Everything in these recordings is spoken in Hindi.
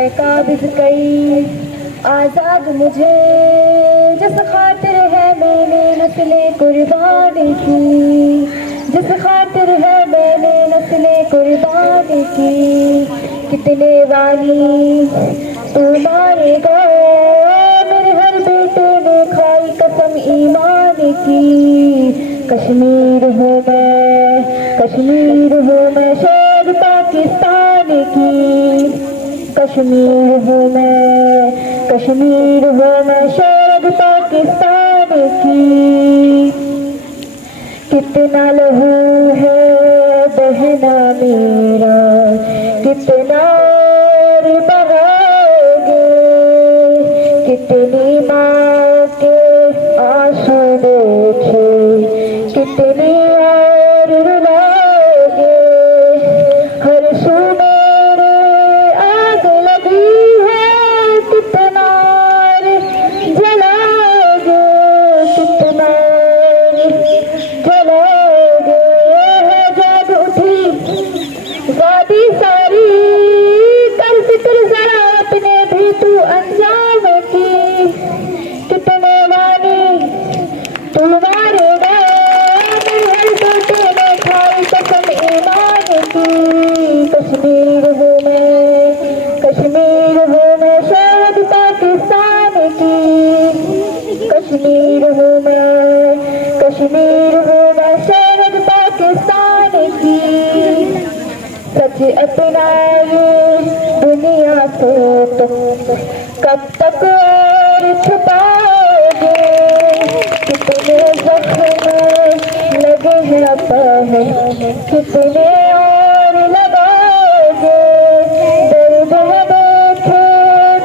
है काबिज कई आजाद मुझे, जिस खातिर है मैंने नस्लें कुर्बान की, जिस खातिर है मैंने नस्लें कुर्बान की। कितने वाली तू मारेगा, मेरे हर बेटे ने खाई कसम ईमान की। कश्मीर हूँ मैं, कश्मीर हूँ मैं शेर पाकिस्तान की। कश्मीर हूँ मैं, कश्मीर हूँ मैं शेर पाकिस्तान की। कितना लहू है बहना मेरा, कितना बहाओगे, कितनी माँ के आंसू देखे, कितनी और रुलाओगे। हर सू मेरे आग लगी है, कितना जलाओगे, कितना जलाओगे। जाग उठी वादी सारी, कर फिक्र जरा अपने भी तू अंजाम की। कितने वाली तू मारेगा, मेरे हर बेटे ने खाई कसम ईमान की। कश्मीर हूँ मैं, कश्मीर हूँ मैं शेर पाकिस्तान की। कश्मीर हूँ मैं, कश्मीर हूँ मैं शेर पाकिस्तान की। सच अपना ये दुनिया से तुम कब तक और छुपाओगे। कितने जख्म लगे हैं अब है, कितने और लगाओगे। दर्द है देखे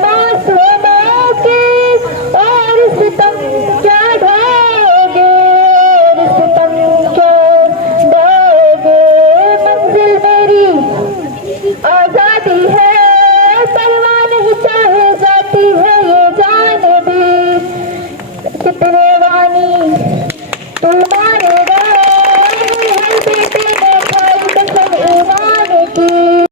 मासूमों के, और सितम क्या ढाओगे, सितम क्या ढाओगे। मंजिल मेरी आजादी है, परवाह नहीं चाहे जाती है ये जान भी। कितने वानी तू